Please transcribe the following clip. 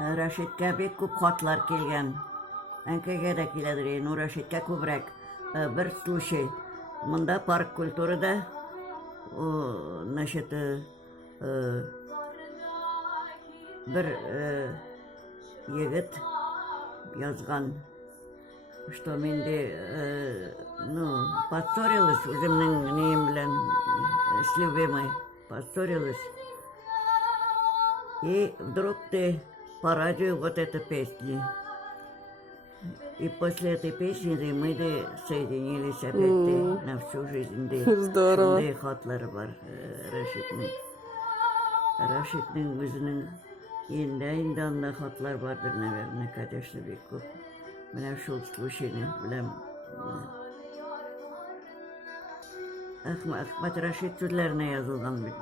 Рашитка бик күп хатлар килгән. Әнкәгә дә киләдер инде, Рашитка күбрәк. Бер случай. Монда парк культурада, значит, бер егет язган, что менде, ну, поссорилась, үземнең неем белән, с любимой, поссорилась. И вдруг ты по радио вот эта песня. И после этой песни мы соединились опять на всю жизнь. Здорово. Хатлары бар Рашитның үзенең инде анда хатлар бардыр, наверное, конечно, бик күп. Менә шул случайны беләм. Ахмат Рашит сүзләренә язылган бит.